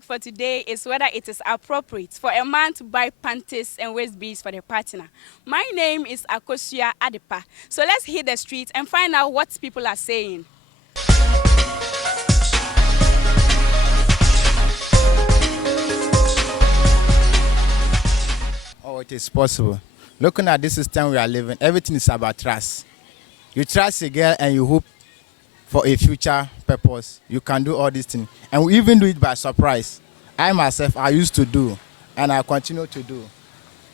topic for today is whether it is appropriate for a man to buy panties and waist beads for their partner. My name is Akosua Adepa. So let's hit the streets and find out what people are saying. Oh, it is possible. Looking at this system we are living, everything is about trust. You trust a girl and you hope for a future purpose. You can do all these things. And we even do it by surprise. I myself, I used to do, and I continue to do.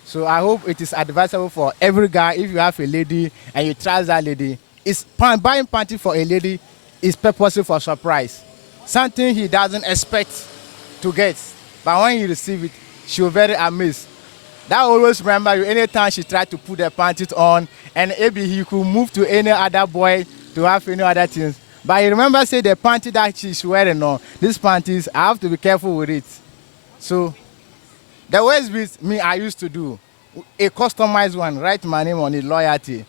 So I hope it is advisable for every guy, if you have a lady and you trust that lady, buying panty for a lady is purposely for surprise. Something he doesn't expect to get. But when you receive it, she'll be very amazed. That always remember you anytime she tried to put the panties on, and maybe he could move to any other boy to have any other things. But you remember say the panty that she's wearing on, these panties, I have to be careful with it. So the waist beads, me, I used to do a customized one, write my name on it, loyalty.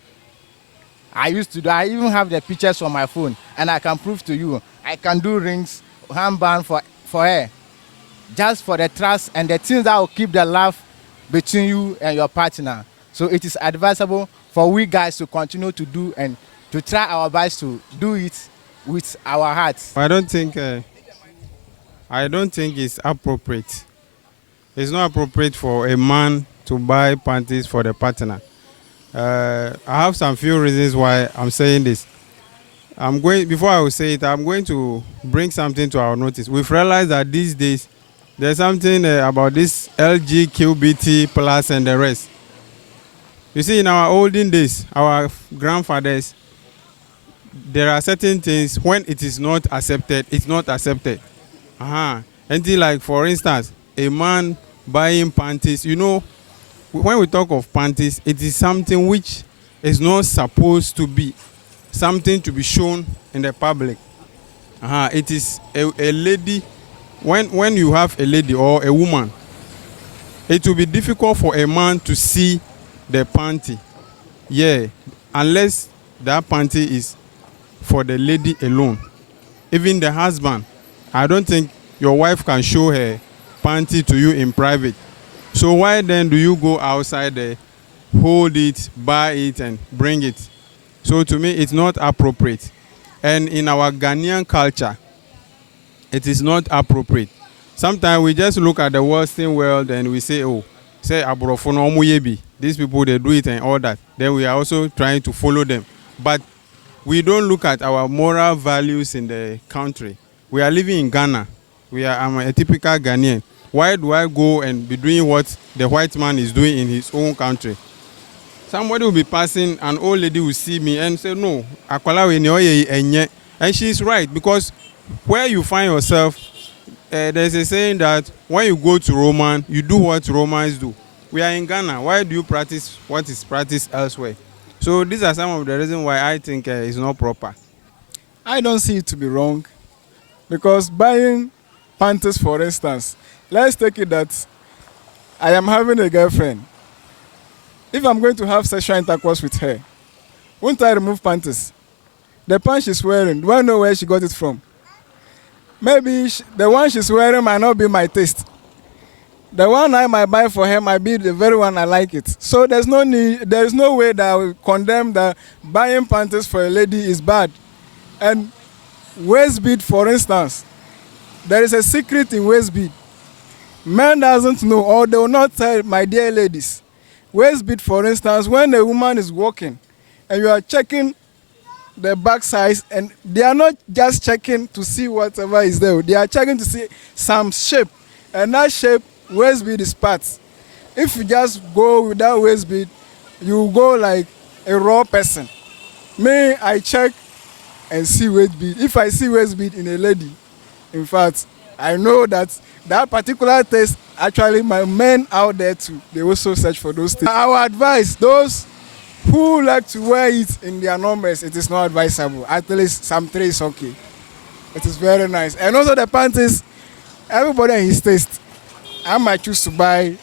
I used to do, I even have the pictures on my phone, and I can prove to you, I can do rings, handband for her, just for the trust and the things that will keep the love between you and your partner. So it is advisable for we guys to continue to do and to try our best to do it with our hearts. I don't think it's appropriate. It's not appropriate for a man to buy panties for the partner. I have some few reasons why I'm saying this. Before I will say it, I'm going to bring something to our notice. We've realized that these days there's something about this LGBTQ plus and the rest. You see, in our olden days, our grandfathers, there are certain things when it is not accepted, it's not accepted. Until like, for instance, a man buying panties, you know, when we talk of panties, it is something which is not supposed to be something to be shown in the public. It is a lady. When you have a lady or a woman, it will be difficult for a man to see the panty. Yeah, unless that panty is for the lady alone. Even the husband, I don't think your wife can show her panty to you in private. So why then do you go outside there, hold it, buy it, and bring it? So to me, it's not appropriate. And in our Ghanaian culture, it is not appropriate. Sometimes we just look at the Western world and we say, oh, say abrofono omuyebi. These people, they do it and all that. Then we are also trying to follow them. But we don't look at our moral values in the country. We are living in Ghana. I'm a typical Ghanaian. Why do I go and be doing what the white man is doing in his own country? Somebody will be passing, an old lady will see me and say, no, and she's right, because where you find yourself, there's a saying that when you go to Roman, you do what Romans do. We are in Ghana. Why do you practice what is practiced elsewhere? So these are some of the reasons why I think it's not proper. I don't see it to be wrong, because buying panties, for instance, let's take it that I am having a girlfriend. If I'm going to have sexual intercourse with her, won't I remove panties? The pants she's wearing, do I know where she got it from? Maybe the one she's wearing might not be my taste. The one I might buy for her might be the very one I like it. So there is no way that I will condemn that buying panties for a lady is bad. And waist bead, for instance, there is a secret in waist bead. Men doesn't know, or they will not tell, my dear ladies. Waist bead, for instance, when a woman is walking and you are checking the back size, and they are not just checking to see whatever is there, they are checking to see some shape, and that shape, waist bead is part. If you just go without waist bead, you go like a raw person. Me, I check and see waist bead. If I see waist bead in a lady, in fact, I know that particular taste, actually my men out there too, they also search for those things. Our advice, those who like to wear it in their numbers, it is not advisable. At least some three is okay. It is very nice. And also the panties, everybody and his taste. I might choose to buy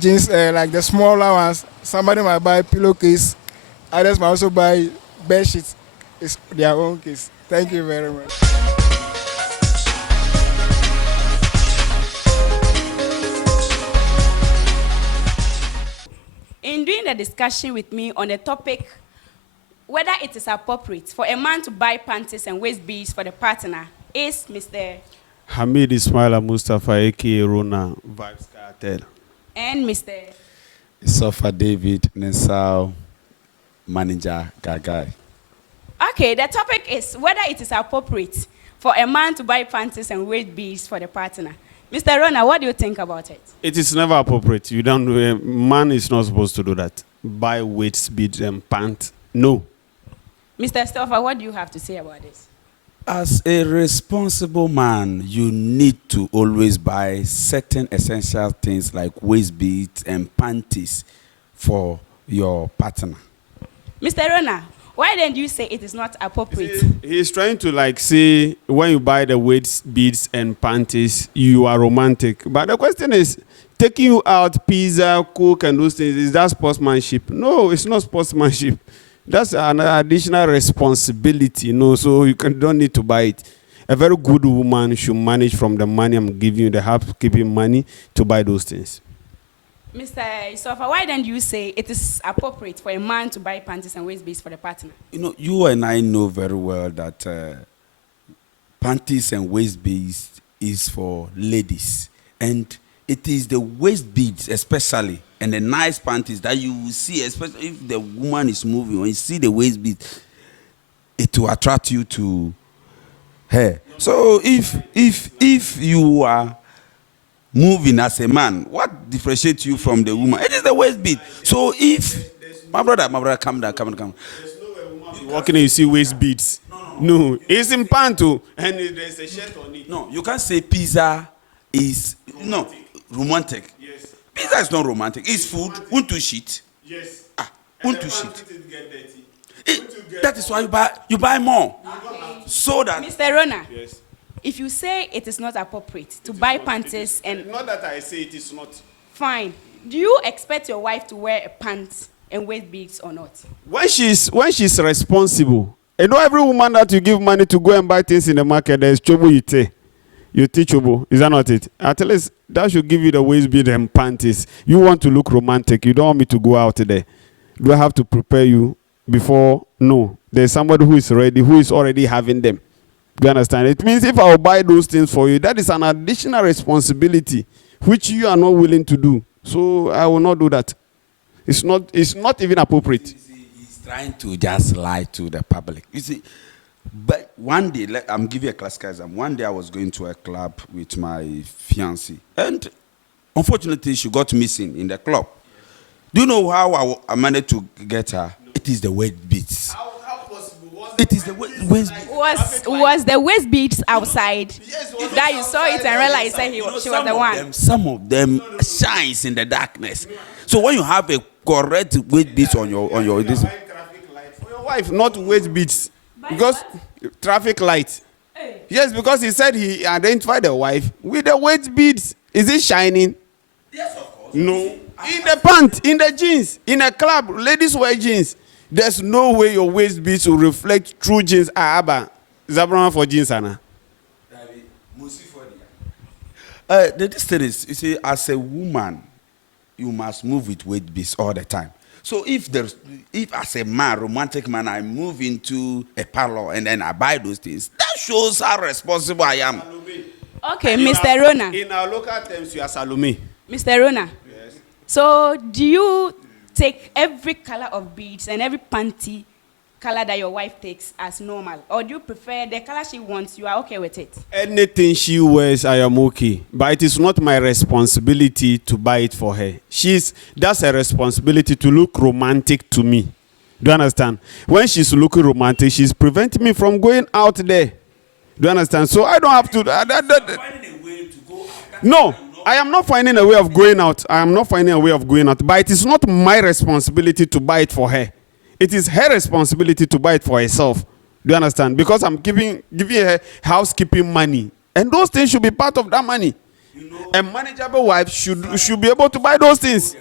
jeans like the smaller ones. Somebody might buy pillowcase. Others might also buy bed sheets. It's their own case. Thank you very much. a discussion with me on the topic whether it is appropriate for a man to buy panties and waist beads for the partner is Mr. Hamid Ismail Mustafa, aka Rona, Vibes Cartel. and Mr. Sofa David Nensao, manager Gagai. Okay, the topic is whether it is appropriate for a man to buy panties and waist beads for the partner. Mr. Rona, what do you think about it? It is never appropriate. You don't. A man is not supposed to do that. Buy waist beads and pants. No. Mr. Stoffer, what do you have to say about this? As a responsible man, you need to always buy certain essential things like waist beads and panties for your partner. Mr. Rona, why then do you say it is not appropriate? He's trying to like say when you buy the waist beads and panties, you are romantic. But the question is, taking you out, pizza, cook, and those things, is that sportsmanship? No, it's not sportsmanship. That's an additional responsibility, so you don't need to buy it. A very good woman should manage from the money I'm giving you, the housekeeping money, to buy those things. Mr. Isofa, why then do you say it is appropriate for a man to buy panties and waist beads for the partner? You and I know very well that panties and waist beads is for ladies. And it is the waist beads especially and the nice panties that you will see, especially if the woman is moving, when you see the waist beads, it will attract you to her. So if you are moving as a man, what differentiates you from the woman? It is the waist bead. So if my brother, come down. There's no way a woman walking and you see waist beads. No, it's in panto and there's a shirt on it. No, you can't say pizza is romantic. Yes. Pizza is not romantic. It's food. Unto shit. Yes. Unto shit. That is why you buy more. So that Mr. Rona, Yes. if you say it is not appropriate to buy panties and Not that I say it is not. fine, do you expect your wife to wear a pants and waist beads or not? When she's responsible, every woman that you give money to go and buy things in the market, there's chobo you take. You teachable, is that not it? At least that should give you the waist bead and panties. You want to look romantic. You don't want me to go out there. Do I have to prepare you before? No. There's somebody who is ready, who is already having them. Do you understand? It means if I will buy those things for you, that is an additional responsibility which you are not willing to do. So I will not do that. It's not even appropriate. he's trying to just lie to the public. You see, but one day, I'm giving you a classical example. One day I was going to a club with my fiancée, and unfortunately she got missing in the club. Do you know how I managed to get her? It is the waist beads. How possible? It is the waist beads. Was the waist beads outside that you saw it and realized that she was the one? Some of them shines in the darkness. So when you have a correct waist beads on your this, Traffic light for your wife, not waist beads. Because traffic light. Yes, because he said he identified the wife with the waist beads. Is it shining? yes, of course. No. In the pant, in the jeans, in a club, ladies wear jeans. There's no way your waist beads will reflect true jeans. Aba, Zabrana for jeans, Anna. The thing is, you see, as a woman, you must move with waist beads all the time. So if as a man, romantic man, I move into a parlor and then I buy those things, that shows how responsible I am. Okay, Mr. Rona. In our local terms, you are Salome. Mr. Rona. Yes. So do you take every color of beads and every panty color that your wife takes as normal? Or do you prefer the color she wants, you are okay with it? Anything she wears, I am okay. But it is not my responsibility to buy it for her. That's her responsibility to look romantic to me. Do you understand? When she's looking romantic, she's preventing me from going out there. Do you understand? So I don't have to. No, I am not finding a way of going out. I am not finding a way of going out. But it is not my responsibility to buy it for her. It is her responsibility to buy it for herself. Do you understand? Because I'm giving her housekeeping money. And those things should be part of that money. A manageable wife should be able to buy those things.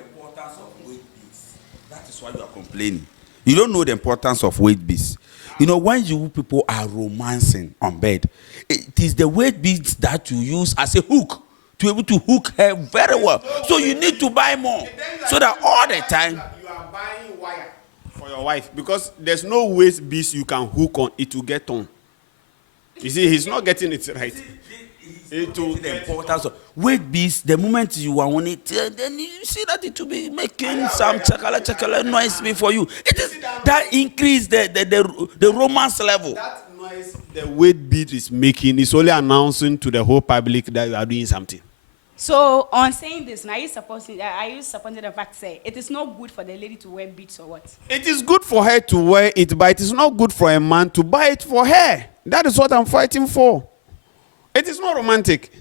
That is why you are complaining. You don't know the importance of weight beads. When you people are romancing on bed, it is the weight beads that you use as a hook to be able to hook her very well. So you need to buy more. So that all the time. You are buying wire for your wife because there's no waist beads you can hook on. It will get on. You see, he's not getting it right. It will The get importance of weight beads. The moment you are on it, then you see that it will be making some chakala noise before you. It is that increase the romance level. that noise the weight bead is making is only announcing to the whole public that you are doing something. So on saying this, now are you supporting the fact say it is not good for the lady to wear beads or what? It is good for her to wear it, but it is not good for a man to buy it for her. That is what I'm fighting for. It is not romantic.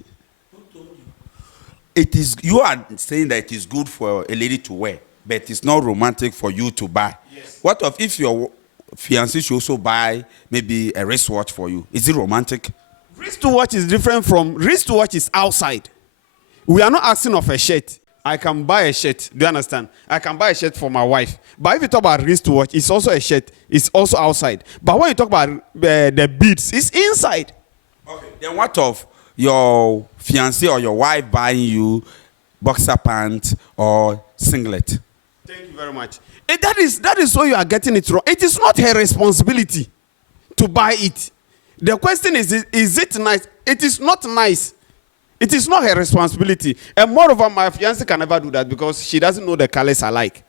It is. You are saying that it is good for a lady to wear, but it's not romantic for you to buy. Yes. What if your fiancé should also buy maybe a wristwatch for you? Is it romantic? Wristwatch is different from wristwatch is outside. We are not asking of a shirt. I can buy a shirt. Do you understand? I can buy a shirt for my wife. But if you talk about wristwatch, it's also a shirt. It's also outside. But when you talk about the beads, it's inside. Okay. Then what of your fiancé or your wife buying you boxer pants or singlet? Thank you very much. That is why you are getting it wrong. It is not her responsibility to buy it. The question is it nice? It is not nice. It is not her responsibility. And moreover, my fiancé can never do that because she doesn't know the colors I like.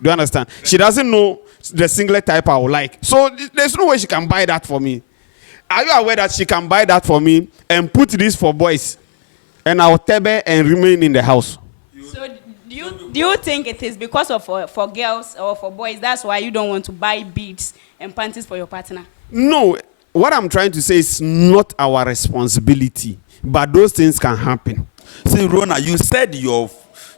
Do you understand? She doesn't know the singlet type I would like. So there's no way she can buy that for me. Are you aware that she can buy that for me and put this for boys? And I'll tebe and remain in the house. So do you think it is because of for girls or for boys, that's why you don't want to buy beads and panties for your partner? No. What I'm trying to say is not our responsibility. But those things can happen. See, Rona, you said your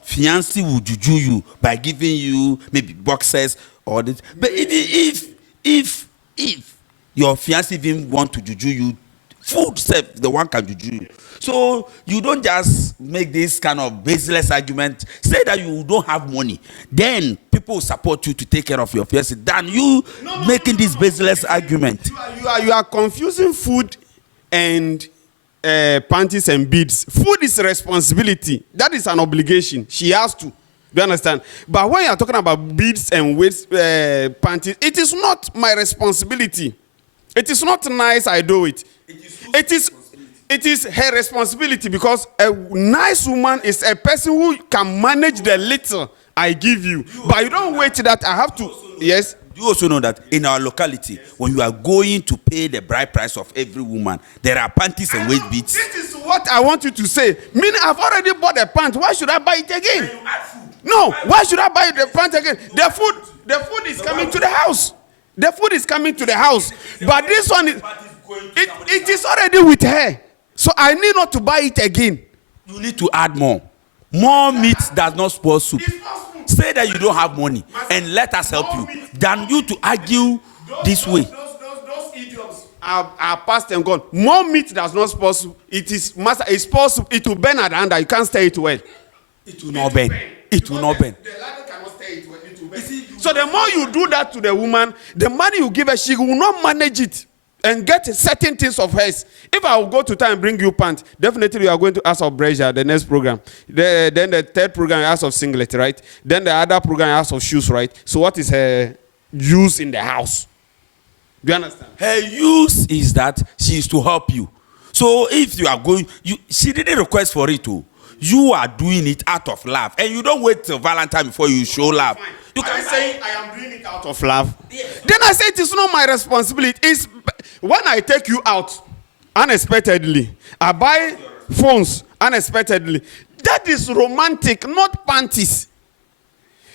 fiancé will juju you by giving you maybe boxers or this. But if your fiancé even want to juju you, food self, the one can juju you. So you don't just make this kind of baseless argument. Say that you don't have money. Then people will support you to take care of your fiancé than you making this baseless argument. You are confusing food and panties and beads. Food is a responsibility. That is an obligation. She has to. Do you understand? But when you are talking about beads and waist panties, it is not my responsibility. It is not nice I do it. It is her responsibility because a nice woman is a person who can manage the little I give you. But you don't wait that I have to. Yes. You also know that in our locality, when you are going to pay the bride price of every woman, there are panties and waist beads. This is what I want you to say. Meaning, I've already bought a pant. Why should I buy it again? No. Why should I buy the pant again? The food is coming to the house. The food is coming to the house. But this one it is already with her. So I need not to buy it again. You need to add more. More meat does not spoil soup. Say that you don't have money and let us help you than you to argue this way. Those idioms are past and gone. More meat does not spoil soup. It is master. It spoils soup. It will burn at the under. You can't stay it well. It will not burn. It will not burn. The ladder cannot stay it well. It will burn. So the more you do that to the woman, the money you give her, she will not manage it and get certain things of hers. If I will go to town and bring you pants, definitely you are going to ask of brazier, the next program. Then the third program you ask of singlet, right? Then the other program you ask of shoes, right? So what is her use in the house? Do you understand? Her use is that she is to help you. So if you are going, she didn't request for it too. You are doing it out of love. And you don't wait till Valentine before you show love. You Are can you saying I am doing it out of love? Yes. Then I say it is not my responsibility. It's when I take you out unexpectedly, I buy phones unexpectedly. That is romantic, not panties.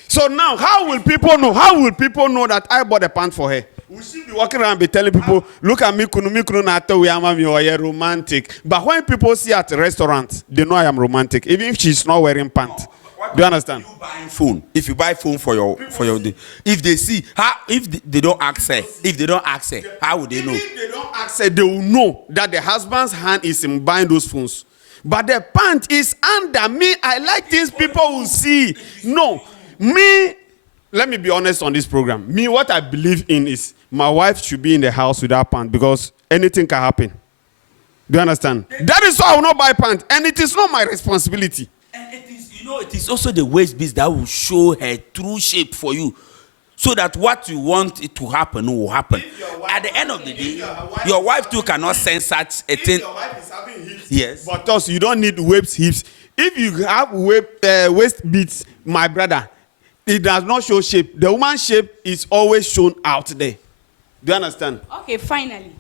So now, how will people know? How will people know that I bought a pant for her? Will she be walking around and be telling people, look at me, kunu nata we am romantic. But when people see at a restaurant, they know I am romantic, even if she's not wearing pants. Do you understand? You buying phone. If you buy phone for your if they see how they don't access, how would they know? If they don't access, they will know that the husband's hand is in buying those phones. But the pant is under me. I like things people will see. No, me. Let me be honest on this program. Me, what I believe in is my wife should be in the house with that pant because anything can happen. Do you understand? That is why I will not buy pant, and it is not my responsibility. And it is, it is also the waist beads that will show her true shape for you. so that what you want it to happen will happen. At the end of the day, your wife too cannot sense such a thing. Your wife is having hips, Yes. but also you don't need waist hips. If you have waist beats, my brother, it does not show shape. The woman's shape is always shown out there. Do you understand? Okay, finally,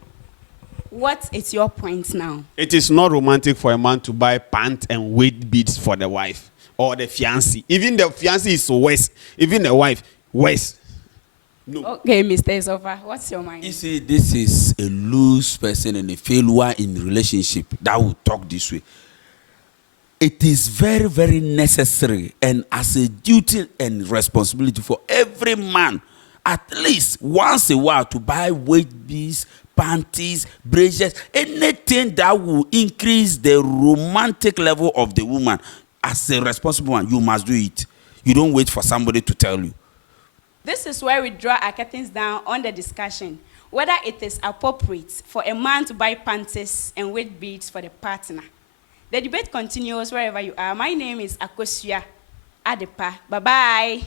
what is your point now? It is not romantic for a man to buy pants and weight beads for the wife or the fiancé. Even the fiancé is worse. Even the wife, worse. No. Okay, Mr. Isofa, what's your mind? You see, this is a loose person and a failure in relationship that will talk this way. It is very, very necessary and as a duty and responsibility for every man, at least once a while, to buy weight beads, panties, bracelets, anything that will increase the romantic level of the woman. As a responsible one, you must do it. You don't wait for somebody to tell you. This is where we draw our curtains down on the discussion, whether it is appropriate for a man to buy panties and weight beads for the partner. The debate continues wherever you are. My name is Akosua Adepa. Bye-bye.